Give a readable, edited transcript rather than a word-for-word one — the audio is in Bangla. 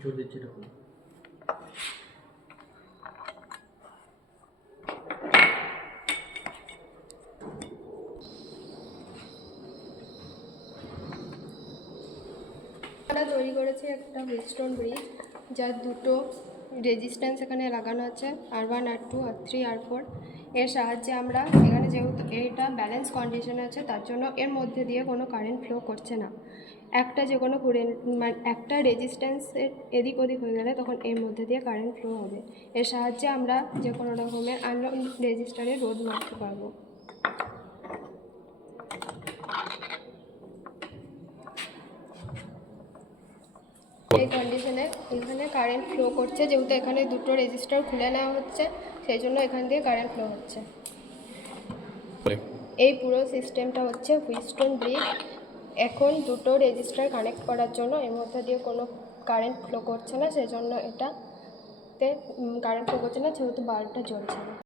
জোর দিচ্ছি দেখুন। আমরা তৈরি করেছি একটা হুইটস্টোন ব্রিজ, যার দুটো রেজিস্ট্যান্স এখানে লাগানো আছে, R1 R2 R3 R4। এর সাহায্যে আমরা এখানে, যেহেতু এটা ব্যালেন্স কন্ডিশনে আছে, তার জন্য এর মধ্যে দিয়ে কোনো কারেন্ট ফ্লো করছে না। একটা যে কোনো একটা রেজিস্ট্যান্সের এদিক ওদিক হয়ে গেলে তখন এর মধ্যে দিয়ে কারেন্ট ফ্লো হবে। এর সাহায্যে আমরা যে কোনো রকমের আননোন রেজিস্টারে রোধ মাপতে পারবো। এই কন্ডিশনে এখানে কারেন্ট ফ্লো করছে, যেহেতু এখানে দুটো রেজিস্টার খুলে নেওয়া হচ্ছে, সেই জন্য এখান দিয়ে কারেন্ট ফ্লো হচ্ছে। এই পুরো সিস্টেমটা হচ্ছে হুইটস্টোন ব্রিজ। এখন দুটো রেজিস্টার কানেক্ট করার জন্য এর মধ্যে দিয়ে কোনো কারেন্ট ফ্লো করছে না, সেই জন্য এটাতে কারেন্ট ফ্লো করছে না, যেহেতু বাল্বটা জ্বলছে না।